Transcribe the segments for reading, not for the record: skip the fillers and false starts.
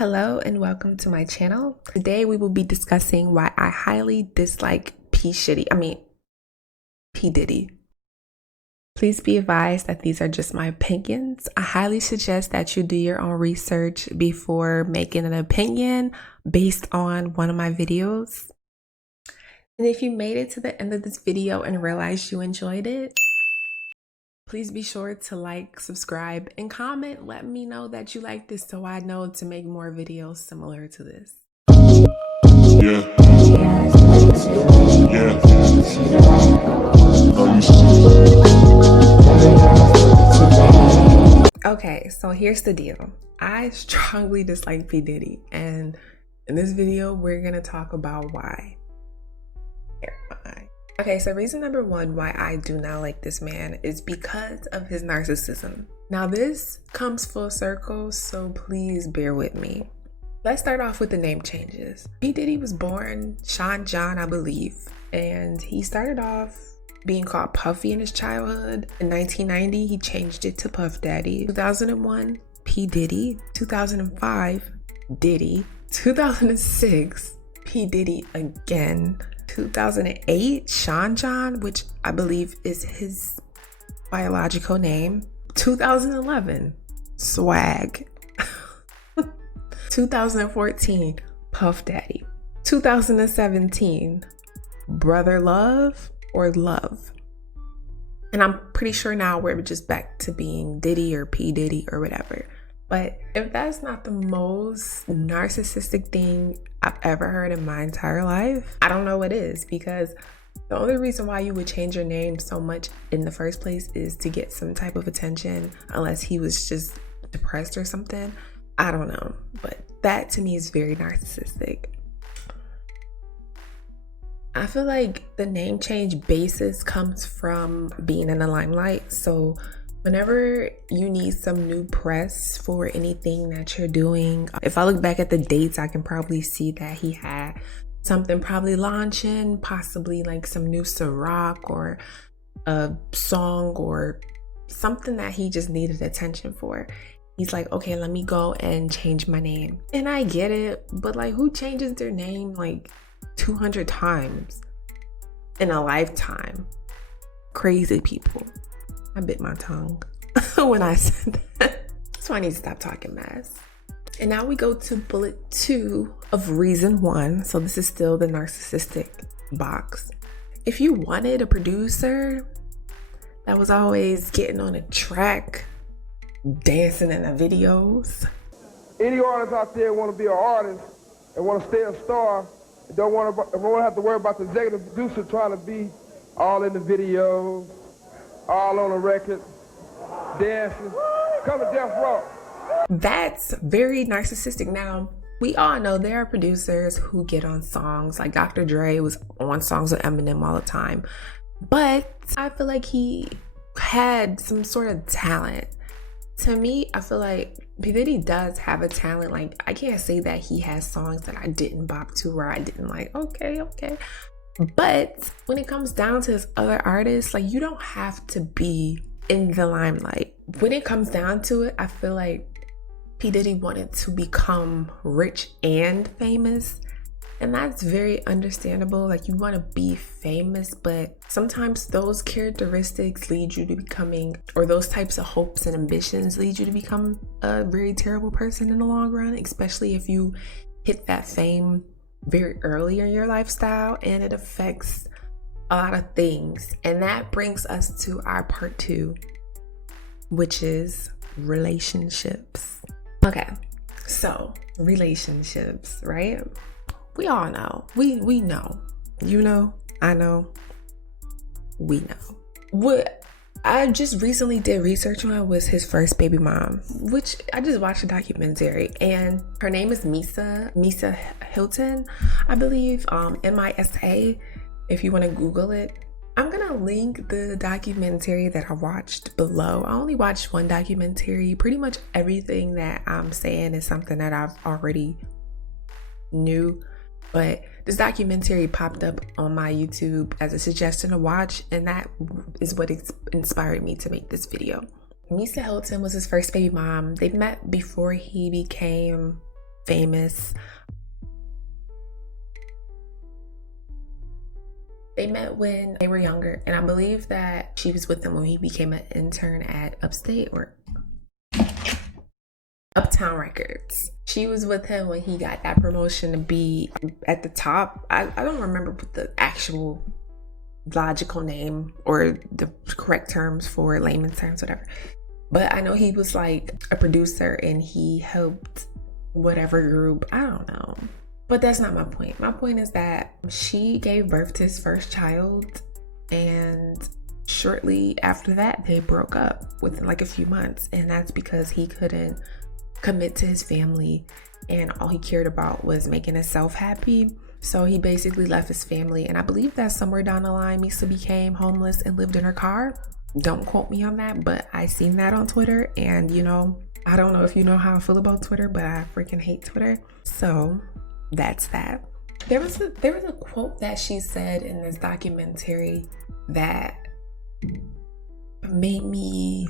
Hello and welcome to my channel. Today we will be discussing why I highly dislike P. Diddy. Please be advised that these are just my opinions. I highly suggest that you do your own research before making an opinion based on one of my videos. And if you made it to the end of this video and realized you enjoyed it, please be sure to like, subscribe, and comment. Let me know that you like this so I know to make more videos similar to this. Okay, so here's the deal. I strongly dislike P. Diddy, and in this video, we're gonna talk about why. Okay, so reason number one why I do not like this man is because of his narcissism. Now this comes full circle, so please bear with me. Let's start off with the name changes. P. Diddy was born Sean John, I believe, and he started off being called Puffy in his childhood. In 1990, he changed it to Puff Daddy. 2001, P. Diddy. 2005, Diddy. 2006, P. Diddy again. 2008, Sean John, which I believe is his biological name. 2011, Swag. 2014, Puff Daddy. 2017, Brother Love or Love. And I'm pretty sure now we're just back to being Diddy or P. Diddy or whatever. But if that's not the most narcissistic thing I've ever heard in my entire life, I don't know what is, because the only reason why you would change your name so much in the first place is to get some type of attention, unless he was just depressed or something. I don't know, but that to me is very narcissistic. I feel like the name change basis comes from being in the limelight. So whenever you need some new press for anything that you're doing, if I look back at the dates, I can probably see that he had something probably launching, possibly like some new Ciroc or a song or something that he just needed attention for. He's like, okay, let me go and change my name. And I get it, but like, who changes their name like 200 times in a lifetime? Crazy people. I bit my tongue when I said that. So I need to stop talking mess. And now we go to bullet 2 of reason 1. So this is still the narcissistic box. If you wanted a producer that was always getting on a track, dancing in the videos. Any artist out there want to be an artist and want to stay a star, and don't want to have to worry about the executive producer trying to be all in the videos, all on the record, dancing. Come to Death Row. That's very narcissistic. Now, we all know there are producers who get on songs, like Dr. Dre was on songs with Eminem all the time. But I feel like he had some sort of talent. To me, I feel like P. Diddy does have a talent. Like, I can't say that he has songs that I didn't bop to or I didn't like. Okay. But when it comes down to his other artists, like, you don't have to be in the limelight. When it comes down to it, I feel like P. Diddy wanted to become rich and famous. And that's very understandable. Like, you want to be famous, but sometimes those characteristics lead you to becoming, or those types of hopes and ambitions lead you to become a very terrible person in the long run, especially if you hit that fame very early in your lifestyle and it affects a lot of things. And that brings us to our part 2, which is relationships. Okay, so relationships, right? We all know. We know. You know, I know, we know. What I just recently did research on was his first baby mom, which I just watched a documentary, and her name is Misa Hilton, I believe, MISA, if you want to Google it. I'm gonna link the documentary that I watched below. I only watched one documentary. Pretty much everything that I'm saying is something that I've already knew, but this documentary popped up on my YouTube as a suggestion to watch, and that is what inspired me to make this video. Misa Hilton was his first baby mom. They met before he became famous. They met when they were younger, and I believe that she was with him when he became an intern at Uptown Records. She was with him when he got that promotion to be at the top. I don't remember what the actual logical name or the correct terms for layman's terms, whatever. But I know he was like a producer and he helped whatever group. I don't know. But that's not my point. My point is that she gave birth to his first child, and shortly after that, they broke up within like a few months. And that's because he couldn't commit to his family, and all he cared about was making himself happy. So he basically left his family, and I believe that somewhere down the line, Misa became homeless and lived in her car. Don't quote me on that, but I seen that on Twitter, and you know, I don't know if you know how I feel about Twitter, but I freaking hate Twitter. So that's that. There was a quote that she said in this documentary that made me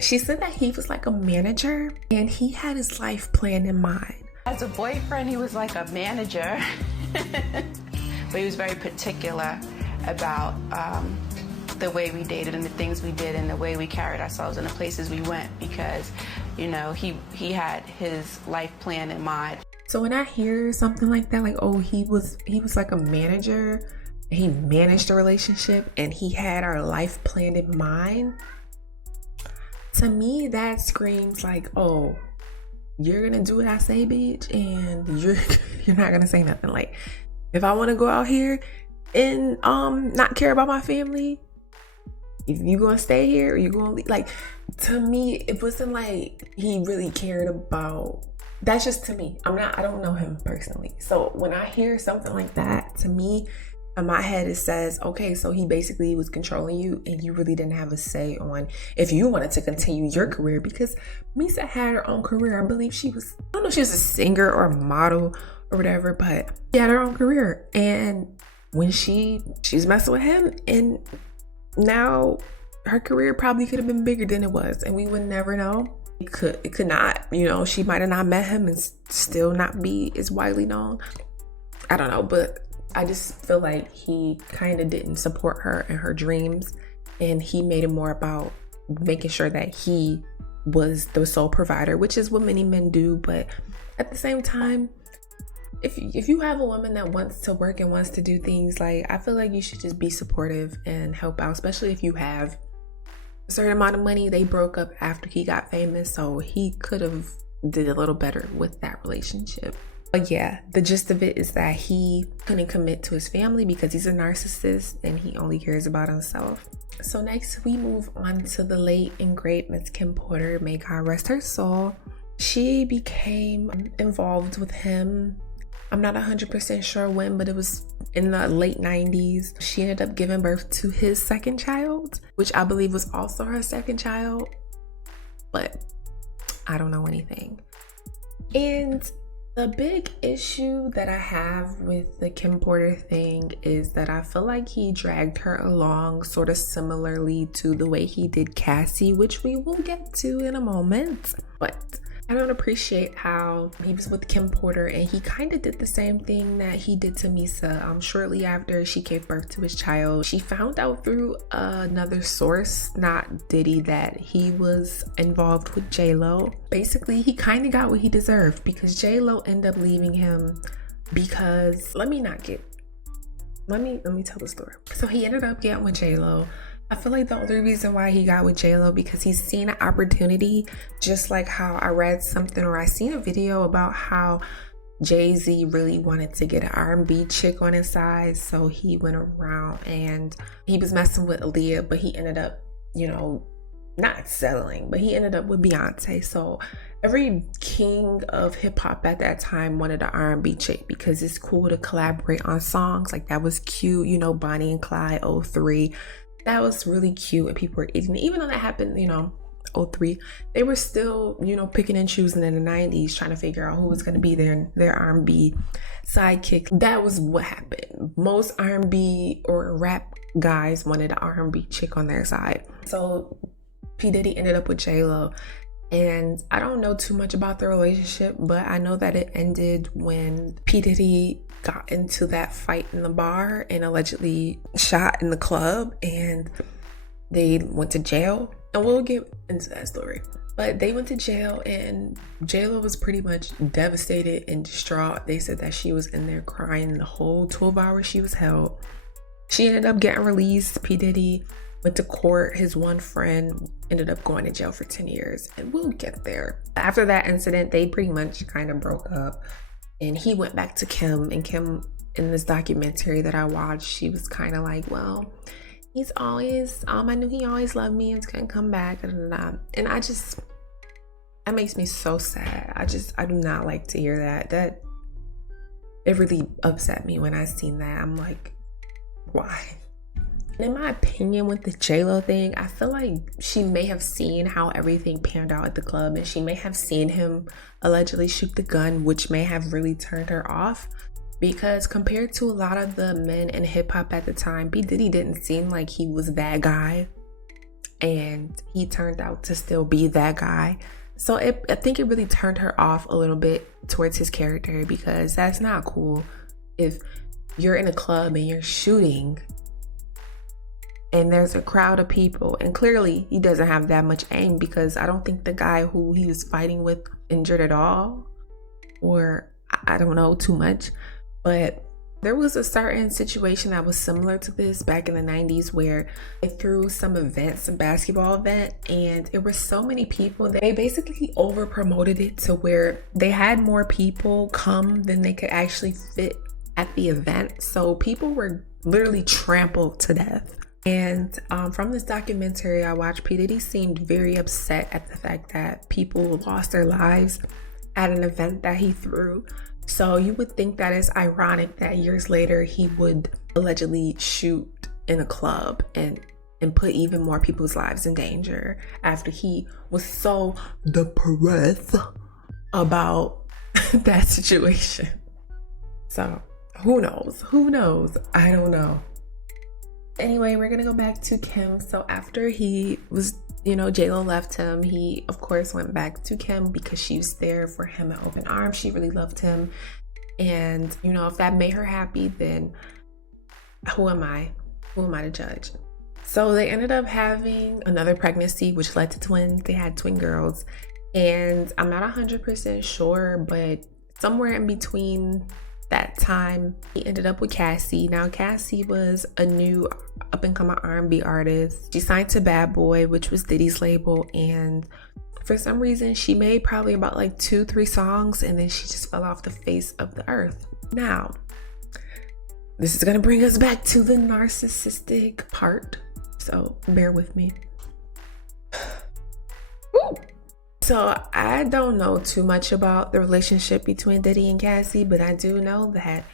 She said that he was like a manager and he had his life planned in mind. As a boyfriend, he was like a manager, but he was very particular about the way we dated and the things we did and the way we carried ourselves and the places we went, because, you know, he had his life plan in mind. So when I hear something like that, like, oh, he was like a manager, he managed a relationship and he had our life planned in mind, to me that screams like, oh, you're gonna do what I say, bitch, and you're not gonna say nothing. Like, if I want to go out here and not care about my family, if you gonna stay here or you gonna leave, like, to me it wasn't like he really cared about. That's just to me. I don't know him personally. So when I hear something like that, to me, in my head it says, okay, so he basically was controlling you and you really didn't have a say on if you wanted to continue your career, because Misa had her own career. I believe I don't know if she was a singer or a model or whatever, but she had her own career. And when she's messing with him, and now her career probably could have been bigger than it was, and we would never know. It could not, you know, she might have not met him and still not be as widely known. I don't know, but I just feel like he kind of didn't support her in her dreams, and he made it more about making sure that he was the sole provider, which is what many men do. But at the same time, if you have a woman that wants to work and wants to do things, like, I feel like you should just be supportive and help out, especially if you have a certain amount of money. They broke up after he got famous, so he could have did a little better with that relationship. But yeah, the gist of it is that he couldn't commit to his family because he's a narcissist and he only cares about himself. So next we move on to the late and great Miss Kim Porter, may God rest her soul. She became involved with him, I'm not 100% sure when, but it was in the late 90s. She ended up giving birth to his second child, which I believe was also her second child, but I don't know anything. And the big issue that I have with the Kim Porter thing is that I feel like he dragged her along sort of similarly to the way he did Cassie, which we will get to in a moment. But I don't appreciate how he was with Kim Porter and he kind of did the same thing that he did to Misa. Shortly after she gave birth to his child, she found out through another source, not Diddy, that he was involved with J-Lo. Basically, he kind of got what he deserved because J-Lo ended up leaving him because, let me tell the story. So he ended up getting with J-Lo. I feel like the only reason why he got with J-Lo because he's seen an opportunity, just like how I read something or I seen a video about how Jay-Z really wanted to get an R&B chick on his side. So he went around and he was messing with Aaliyah, but he ended up, you know, not settling, but he ended up with Beyonce. So every king of hip hop at that time wanted an R&B chick because it's cool to collaborate on songs. Like, that was cute, you know, Bonnie and Clyde, 03. That was really cute and people were eating it. Even though that happened, you know, 03, they were still, you know, picking and choosing in the 90s, trying to figure out who was going to be their R&B sidekick. That was what happened. Most R&B or rap guys wanted an R&B chick on their side. So P. Diddy ended up with J-Lo And I don't know too much about the relationship, but I know that it ended when P. Diddy got into that fight in the bar and allegedly shot in the club, and they went to jail. And we'll get into that story. But they went to jail, and JLo was pretty much devastated and distraught. They said that she was in there crying the whole 12 hours she was held. She ended up getting released. P. Diddy went to court. His one friend ended up going to jail for 10 years, and we'll get there. After that incident, they pretty much kind of broke up, and he went back to Kim. And Kim, in this documentary that I watched, she was kind of like, well, he's always, I knew he always loved me and couldn't come back. And I just, that makes me so sad. I do not like to hear that. It really upset me when I seen that. I'm like, why? In my opinion, with the JLo thing, I feel like she may have seen how everything panned out at the club, and she may have seen him allegedly shoot the gun, which may have really turned her off. Because compared to a lot of the men in hip hop at the time, P. Diddy didn't seem like he was that guy, and he turned out to still be that guy. So I think it really turned her off a little bit towards his character, because that's not cool if you're in a club and you're shooting and there's a crowd of people, and clearly he doesn't have that much aim, because I don't think the guy who he was fighting with injured at all, or I don't know too much. But there was a certain situation that was similar to this back in the 90s where they threw some events, a basketball event, and there were so many people that they basically over promoted it to where they had more people come than they could actually fit at the event. So people were literally trampled to death. And from this documentary I watched, P. Diddy seemed very upset at the fact that people lost their lives at an event that he threw. So you would think that it's ironic that years later he would allegedly shoot in a club and put even more people's lives in danger after he was so depressed about that situation. So who knows? I don't know. Anyway, we're gonna go back to Kim. So after he was, JLo left him, he of course went back to Kim because she was there for him in open arms. She really loved him. And, if that made her happy, then who am I? Who am I to judge? So they ended up having another pregnancy, which led to twins. They had twin girls. And I'm not 100% sure, but somewhere in between that time, he ended up with Cassie. Now, Cassie was a new up-and-coming R&B artist. She signed to Bad Boy, which was Diddy's label, and for some reason, she made probably about 2-3 songs, and then she just fell off the face of the earth. Now, this is gonna bring us back to the narcissistic part, so bear with me. Woo! So I don't know too much about the relationship between Diddy and Cassie, but I do know that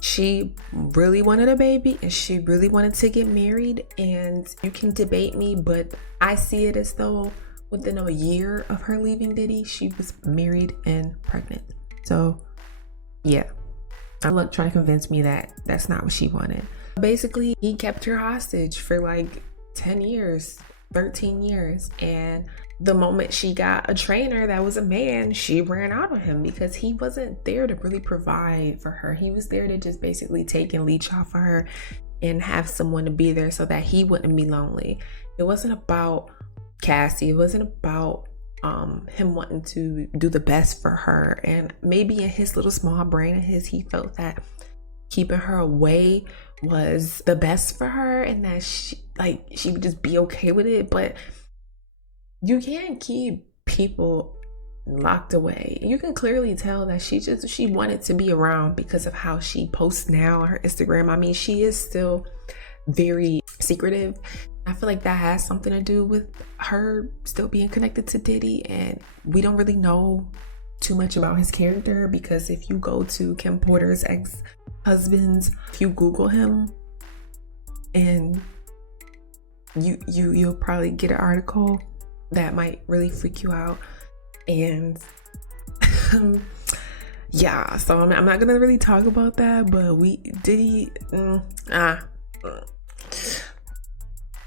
she really wanted a baby and she really wanted to get married. And you can debate me, but I see it as though within a year of her leaving Diddy, she was married and pregnant. So yeah, I'm like trying to convince me that that's not what she wanted. Basically, he kept her hostage for 10 years, 13 years. And the moment she got a trainer that was a man, she ran out of him because he wasn't there to really provide for her. He was there to just basically take and leech off of her and have someone to be there so that he wouldn't be lonely. It wasn't about Cassie. It wasn't about him wanting to do the best for her. And maybe in his little small brain of his, he felt that keeping her away was the best for her and that she would just be okay with it. But you can't keep people locked away. You can clearly tell that she wanted to be around because of how she posts now on her Instagram. I mean, she is still very secretive. I feel like that has something to do with her still being connected to Diddy, and we don't really know too much about his character because if you go to Kim Porter's ex-husbands, if you Google him, and you'll probably get an article that might really freak you out. And yeah, so I'm not gonna really talk about that, but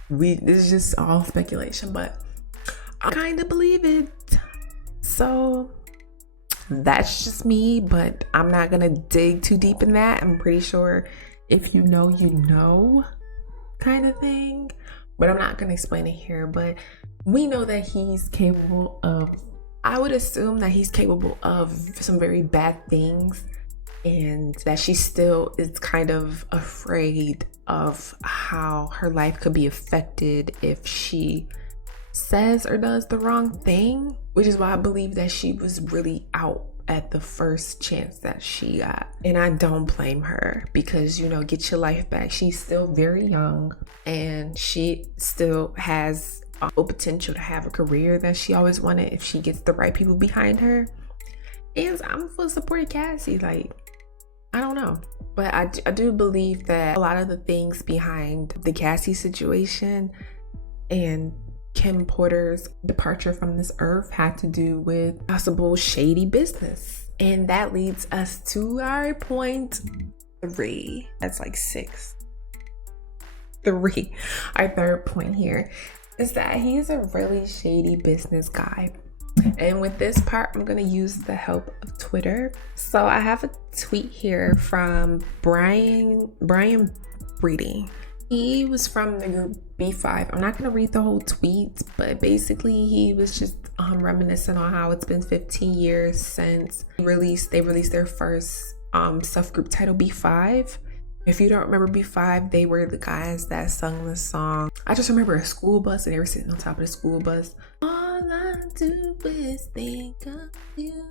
this is just all speculation, but I kind of believe it. So that's just me, but I'm not gonna dig too deep in that. I'm pretty sure if you know kind of thing, but I'm not gonna explain it here. But we know that he's capable of, I would assume that he's capable of some very bad things, and that she still is kind of afraid of how her life could be affected if she says or does the wrong thing, which is why I believe that she was really out at the first chance that she got. And I don't blame her, because, you know, get your life back. She's still very young, and she still has full potential to have a career that she always wanted if she gets the right people behind her. And I'm full support of Cassie. Like, I don't know, but I do believe that a lot of the things behind the Cassie situation and Kim Porter's departure from this earth had to do with possible shady business. And that leads us to our point 3. That's like 6. 3. Our third point here is that he's a really shady business guy. And with this part, I'm going to use the help of Twitter. So I have a tweet here from Brian Breedy. He was from the group B5. I'm not going to read the whole tweet, but basically he was just reminiscing on how it's been 15 years since they released their first subgroup title, B5. If you don't remember B5, they were the guys that sung the song. I just remember a school bus, and they were sitting on top of the school bus. All I do is think of you.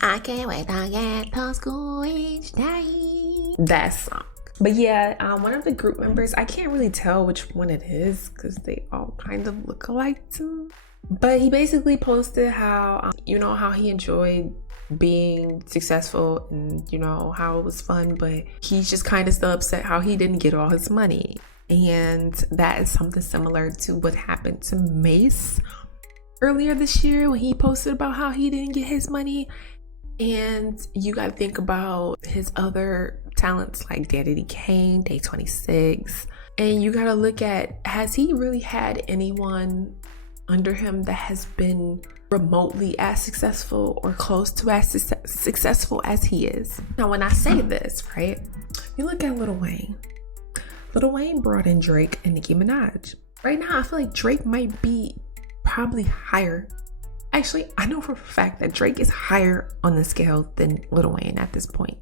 I can't wait to get to school each day. That song. But yeah, one of the group members, I can't really tell which one it is because they all kind of look alike too. But he basically posted how, how he enjoyed being successful and, how it was fun, but he's just kind of still upset how he didn't get all his money. And that is something similar to what happened to Mace earlier this year when he posted about how he didn't get his money. And you got to think about his other talents like Diddy Kane, Day 26. And you got to look at, has he really had anyone under him that has been remotely as successful or close to as successful as he is? Now, when I say this, right, you look at Lil Wayne. Lil Wayne brought in Drake and Nicki Minaj. Right now, I feel like Drake might be probably higher. Actually, I know for a fact that Drake is higher on the scale than Lil Wayne at this point.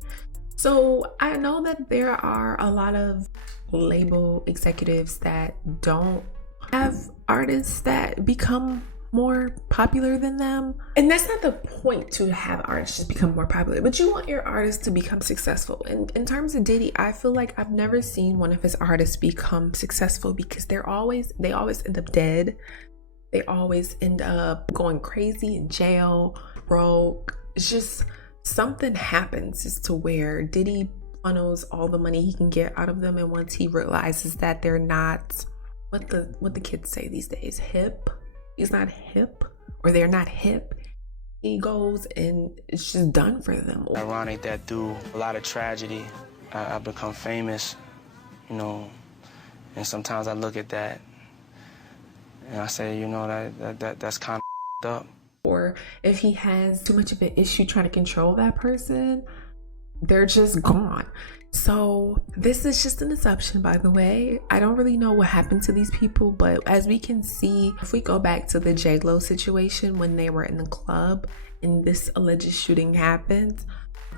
So I know that there are a lot of label executives that don't have artists that become more popular than them. And that's not the point, to have artists just become more popular, but you want your artists to become successful. And in terms of Diddy, I feel like I've never seen one of his artists become successful, because they always end up dead. They always end up going crazy, in jail, broke. It's just something happens as to where Diddy funnels all the money he can get out of them, and once he realizes that they're not what the kids say these days, hip. He's not hip, or they're not hip. He goes and it's just done for them. Ironic that through a lot of tragedy, I've become famous, and sometimes I look at that and I say, that's kind of up. Or if he has too much of an issue trying to control that person, they're just gone. So this is just an assumption, by the way. I don't really know what happened to these people, but as we can see, if we go back to the J-Lo situation when they were in the club and this alleged shooting happened,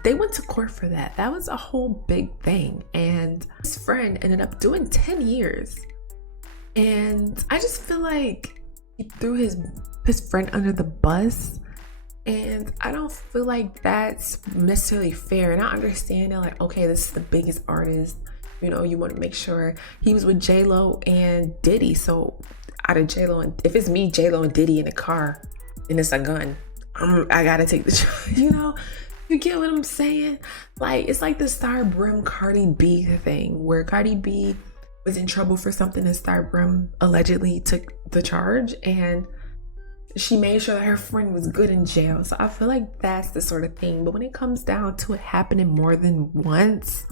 they went to court for that. That was a whole big thing. And his friend ended up doing 10 years. And I just feel like he threw his friend under the bus. And I don't feel like that's necessarily fair. And I understand that, like, okay, this is the biggest artist. You want to make sure he was with J-Lo and Diddy. So out of J-Lo, and if it's me, J-Lo and Diddy in a car and it's a gun, I gotta take the charge. You get what I'm saying? Like, it's like the Star Brim Cardi B thing, where Cardi B was in trouble for something and Star Brim allegedly took the charge, and she made sure that her friend was good in jail. So I feel like that's the sort of thing. But when it comes down to it happening more than once,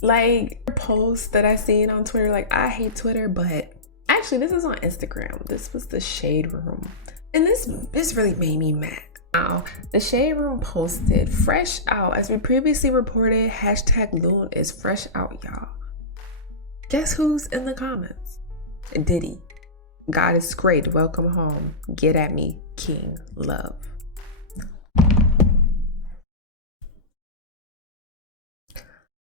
like a post that I seen on Twitter, like, I hate Twitter, but actually this is on Instagram. This was the Shade Room. And this really made me mad. Now, the Shade Room posted, fresh out. As we previously reported, hashtag Loon is fresh out, y'all. Guess who's in the comments? Diddy. God is great. Welcome home. Get at me, King Love.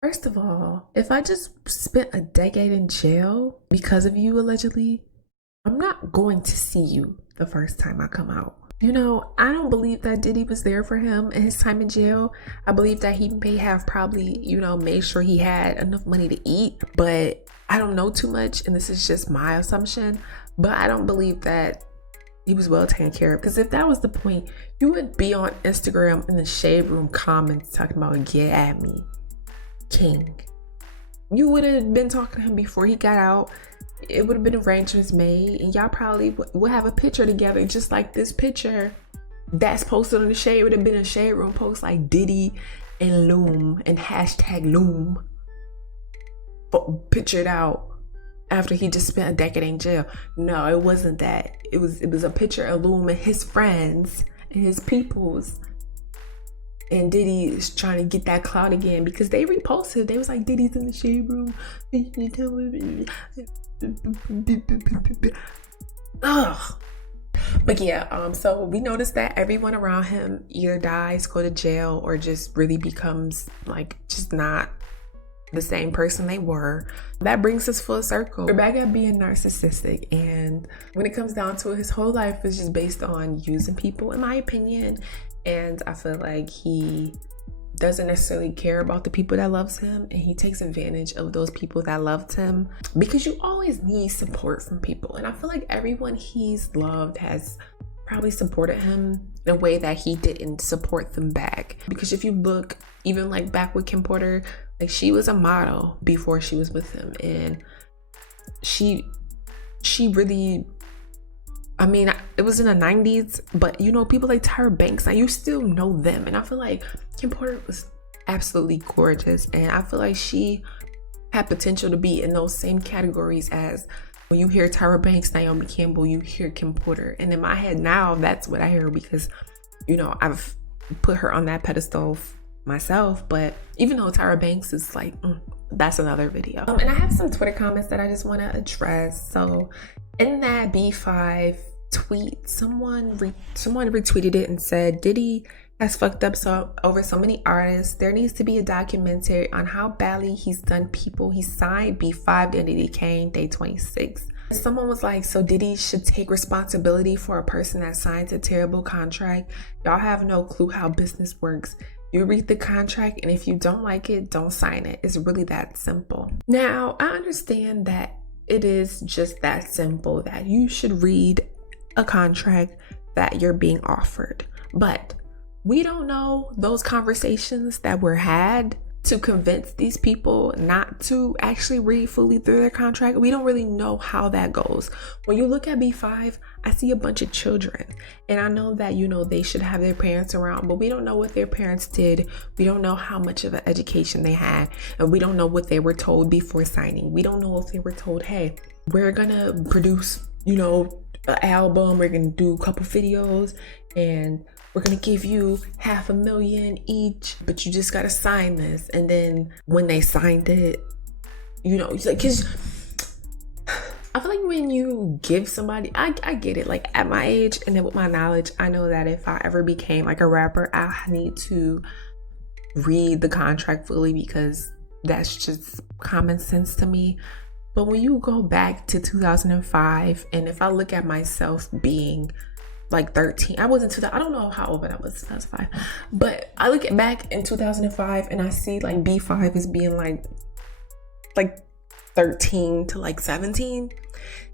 First of all, if I just spent a decade in jail because of you, allegedly, I'm not going to see you the first time I come out. You know, I don't believe that Diddy was there for him in his time in jail. I believe that he may have probably, you know, made sure he had enough money to eat, but I don't know too much, and this is just my assumption, but I don't believe that he was well taken care of, because if that was the point, you would be on Instagram in the Shade Room comments talking about get at me, King. You would have been talking to him before he got out. It would have been arrangements made, and y'all probably would have a picture together, just like this picture that's posted on the Shade. It would have been a Shade Room post like Diddy and Loom and hashtag Loom pictured out after he just spent a decade in jail. No, it wasn't that. It was a picture of Loom and his friends and his peoples. And Diddy is trying to get that clout again because they reposted. They was like, Diddy's in the Shade Room. Ugh. But yeah, so we noticed that everyone around him either dies, go to jail, or just really becomes like just not the same person they were. That brings us full circle. We're back at being narcissistic, and when it comes down to it, his whole life is just based on using people, in my opinion. And I feel like he doesn't necessarily care about the people that loves him, and he takes advantage of those people that loved him, because you always need support from people. And I feel like everyone he's loved has probably supported him in a way that he didn't support them back. Because if you look, even like back with Kim Porter, like she was a model before she was with him, and she really, I mean, it was in the 90s, but you know, people like Tyra Banks, now you still know them. And I feel like Kim Porter was absolutely gorgeous, and I feel like she had potential to be in those same categories as when you hear Tyra Banks, Naomi Campbell, you hear Kim Porter. And in my head now, that's what I hear, because, you know, I've put her on that pedestal myself. But even though Tyra Banks is like, that's another video. And I have some Twitter comments that I just want to address. So in that B5 tweet, someone retweeted it and said, Diddy has fucked up over so many artists. There needs to be a documentary on how badly he's done people he signed B5 to Diddy Kane Day 26. And someone was like, so Diddy should take responsibility for a person that signs a terrible contract. Y'all have no clue how business works. You read the contract, and if you don't like it, don't sign it. It's really that simple. Now, I understand that it is just that simple, that you should read a contract that you're being offered. But we don't know those conversations that were had to convince these people not to actually read fully through their contract. We don't really know how that goes. When you look at B5, I see a bunch of children, and I know that, you know, they should have their parents around, but we don't know what their parents did. We don't know how much of an education they had, and we don't know what they were told before signing. We don't know if they were told, hey, we're gonna produce, you know, an album, we're gonna do a couple videos, and we're gonna give you $500,000 each, but you just gotta sign this. And then when they signed it, you know, it's like, cause I feel like when you give somebody, I get it, like at my age and then with my knowledge, I know that if I ever became like a rapper, I need to read the contract fully, because that's just common sense to me. But when you go back to 2005, and if I look at myself being like 13, I don't know how old I was in 2005, but I look back in 2005 and I see like B5 as being like 13 to like 17.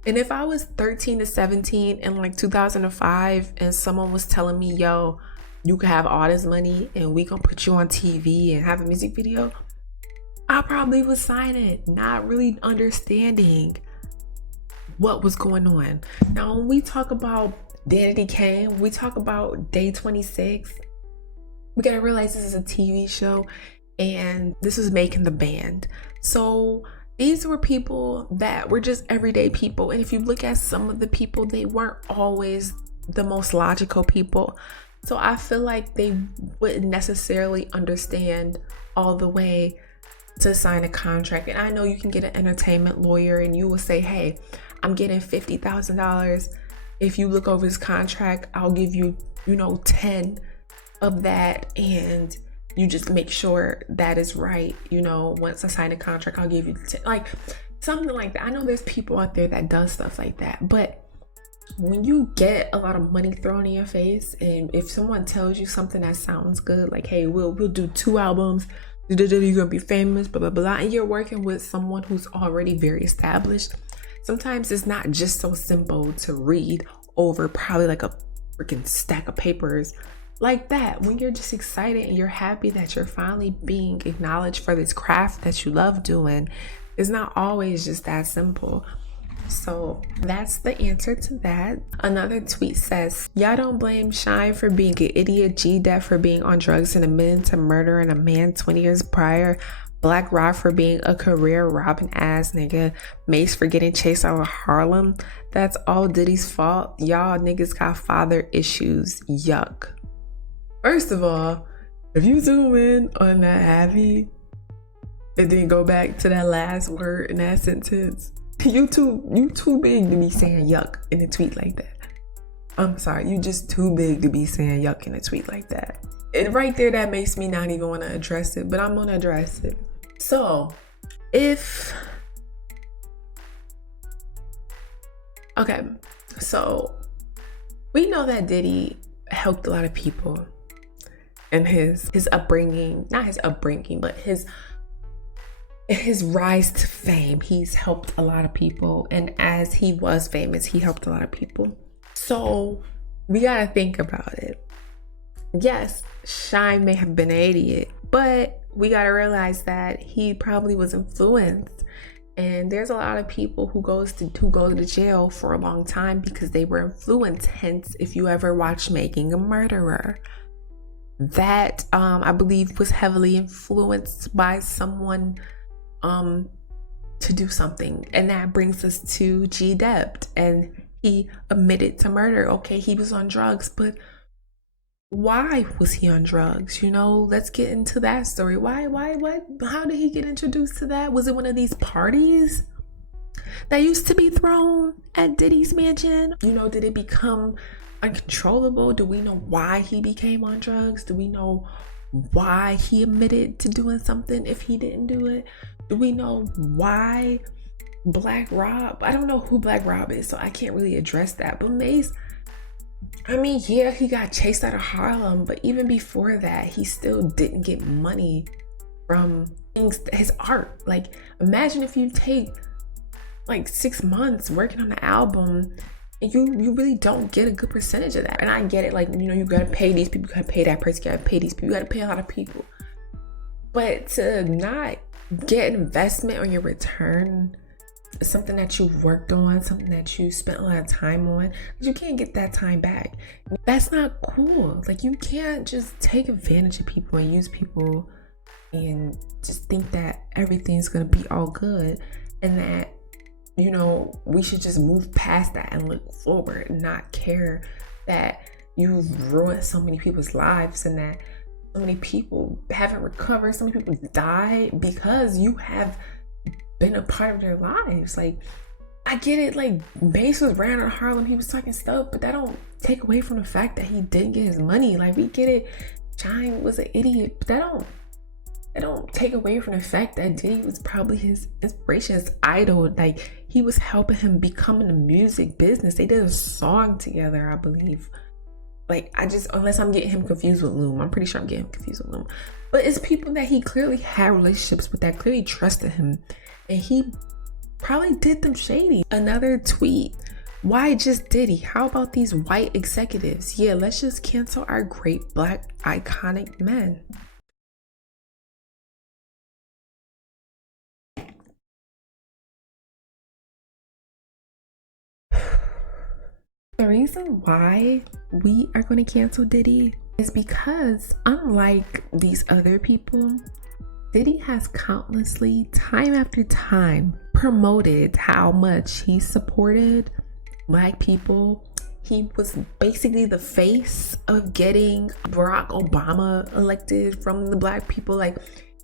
And if I was 13 to 17 in like 2005 and someone was telling me, yo, you can have all this money and we gonna put you on TV and have a music video, I probably would sign it, not really understanding what was going on. Now, when we talk about Diddy Kane, we talk about Day 26, we gotta realize this is a TV show, and this was making the band. So these were people that were just everyday people. And if you look at some of the people, they weren't always the most logical people. So I feel like they wouldn't necessarily understand all the way to sign a contract. And I know you can get an entertainment lawyer and you will say, hey, I'm getting $50,000. If you look over this contract, I'll give you, 10 of that. And you just make sure that is right. Once I sign a contract, I'll give you 10. Like something like that. I know there's people out there that does stuff like that. But when you get a lot of money thrown in your face, and if someone tells you something that sounds good, like, hey, we'll do 2 albums, you're gonna be famous, blah blah blah, and you're working with someone who's already very established, sometimes it's not just so simple to read over probably like a freaking stack of papers like that. When you're just excited and you're happy that you're finally being acknowledged for this craft that you love doing, it's not always just that simple. So that's the answer to that. Another tweet says, y'all don't blame Shine for being an idiot, G-Dep for being on drugs and admitting to murdering a man 20 years prior, Black Rob for being a career robbing ass nigga, Mace for getting chased out of Harlem. That's all Diddy's fault. Y'all niggas got father issues. Yuck. First of all, if you zoom in on that Abby and then go back to that last word in that sentence, you too big to be saying yuck in a tweet like that. I'm sorry, you just too big to be saying yuck in a tweet like that. And right there, that makes me not even want to address it, but I'm going to address it. So, so we know that Diddy helped a lot of people in his upbringing, not his upbringing, but his rise to fame. He's helped a lot of people, and as he was famous, he helped a lot of people. So we gotta think about it. Yes, Shine may have been an idiot, but we gotta realize that he probably was influenced, and there's a lot of people who go to jail for a long time because they were influenced. Hence, if you ever watch Making a Murderer, that I believe was heavily influenced by someone to do something. And that brings us to G-Dep, and he admitted to murder. Okay, he was on drugs, but why was he on drugs? Let's get into that story. Why, what? How did he get introduced to that? Was it one of these parties that used to be thrown at Diddy's mansion? Did it become uncontrollable? Do we know why he became on drugs? Do we know why he admitted to doing something if he didn't do it? Do we know why Black Rob? I don't know who Black Rob is, so I can't really address that. But Mace, yeah, he got chased out of Harlem, but even before that, he still didn't get money from his art. Like, imagine if you take like 6 months working on the album and you really don't get a good percentage of that. And I get it, like, you gotta pay these people, you gotta pay that person, you gotta pay these people, you gotta pay a lot of people. But to not get an investment on your return, something that you've worked on, something that you spent a lot of time on, you can't get that time back. That's not cool. Like, you can't just take advantage of people and use people and just think that everything's gonna be all good, and that we should just move past that and look forward and not care that you've ruined so many people's lives and that so many people haven't recovered. So many people died because you have been a part of their lives. Like, I get it, like, Mace was ran out of Harlem, he was talking stuff, but that don't take away from the fact that he didn't get his money. Like, we get it, Shine was an idiot, but that don't take away from the fact that Diddy was probably his inspiration, his idol. Like, he was helping him become in the music business. They did a song together, I believe. Like, unless I'm getting him confused with Loom. I'm pretty sure I'm getting him confused with Loom. But it's people that he clearly had relationships with, that clearly trusted him, and he probably did them shady. Another tweet, why just Diddy? How about these white executives? Yeah, let's just cancel our great Black iconic men. The reason why we are going to cancel Diddy is because, unlike these other people, Diddy has countlessly, time after time, promoted how much he supported Black people he was basically the face of getting Barack Obama elected from the black people. Like,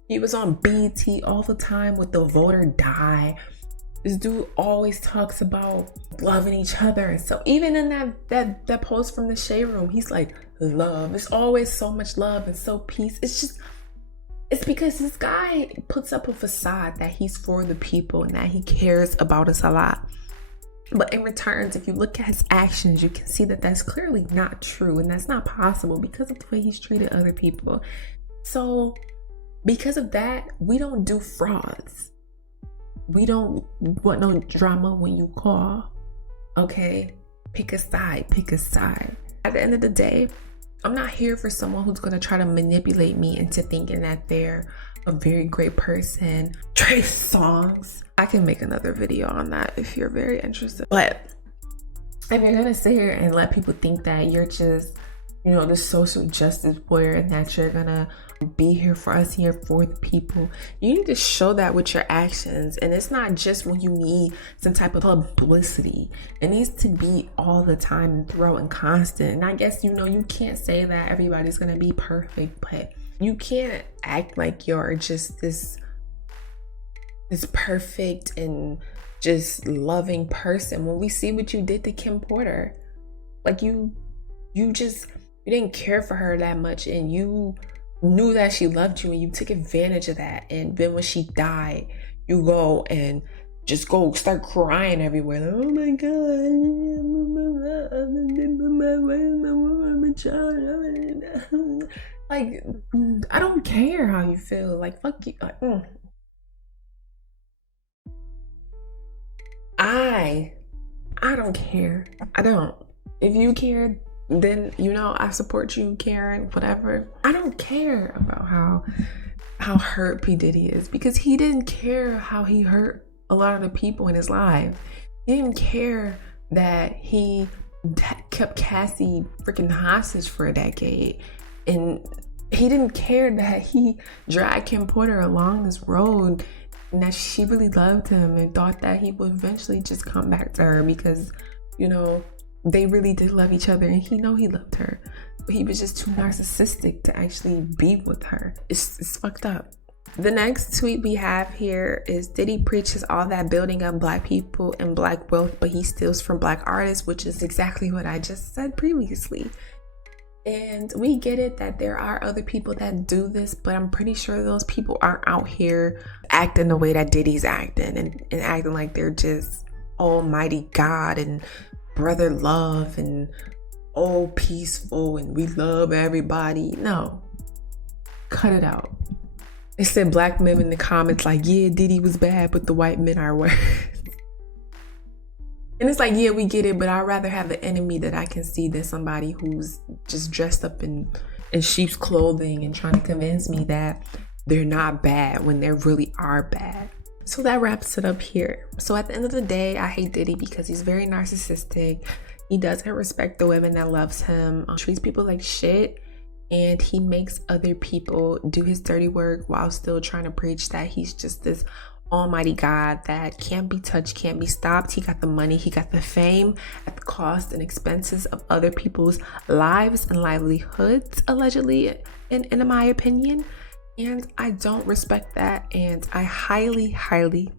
he was on BET all the time with the voter die. This dude always talks about loving each other. And so even in that post from the Shade Room, he's like, love. It's always so much love and so peace. It's because this guy puts up a facade that he's for the people and that he cares about us a lot. But in returns, if you look at his actions, you can see that that's clearly not true. And that's not possible because of the way he's treated other people. So because of that, we don't do frauds. We don't want no drama when you call. Okay? Pick a side. At the end of the day, I'm not here for someone who's gonna try to manipulate me into thinking that they're a very great person. Trey Songz. I can make another video on that if you're very interested. But if you're gonna sit here and let people think that you're just, the social justice warrior and that you're gonna be here for us, here for the people, you need to show that with your actions. And it's not just when you need some type of publicity. It needs to be all the time and throughout and constant. And I guess, you can't say that everybody's gonna be perfect, but you can't act like you're just this perfect and just loving person when we see what you did to Kim Porter. Like, you didn't care for her that much, and you knew that she loved you, and you took advantage of that. And then when she died, you go and just start crying everywhere. Like, oh my God, like, I don't care how you feel. Like, fuck you. Like, I don't care. I don't. If you care, then I support you caring, whatever. I don't care about how hurt P. Diddy is, because he didn't care how he hurt a lot of the people in his life. He didn't care that he kept Cassie freaking hostage for a decade, and he didn't care that he dragged Kim Porter along this road and that she really loved him and thought that he would eventually just come back to her because they really did love each other, and he loved her, but he was just too narcissistic to actually be with her. It's fucked up. The next tweet we have here is Diddy preaches all that building up black people and black wealth, but he steals from black artists, which is exactly what I just said previously. And we get it that there are other people that do this, but I'm pretty sure those people aren't out here acting the way that Diddy's acting and acting like they're just almighty God and brother love and peaceful and we love everybody. No, cut it out. They said black men in the comments like, yeah, Diddy was bad, but the white men are worse. And it's like, yeah, we get it, but I'd rather have an enemy that I can see than somebody who's just dressed up in sheep's clothing and trying to convince me that they're not bad when they really are bad. So that wraps it up here. So at the end of the day, I hate Diddy because he's very narcissistic. He doesn't respect the women that loves him, treats people like shit, and he makes other people do his dirty work while still trying to preach that he's just this almighty God that can't be touched, can't be stopped. He got the money, he got the fame at the cost and expenses of other people's lives and livelihoods, allegedly, in my opinion. And I don't respect that, and I highly, highly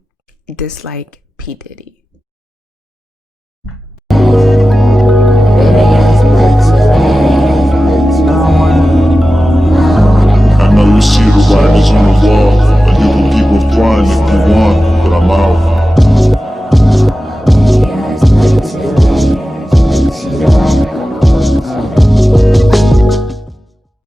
dislike P. Diddy. I know you see the writers on the wall, but you can keep on flying if you want.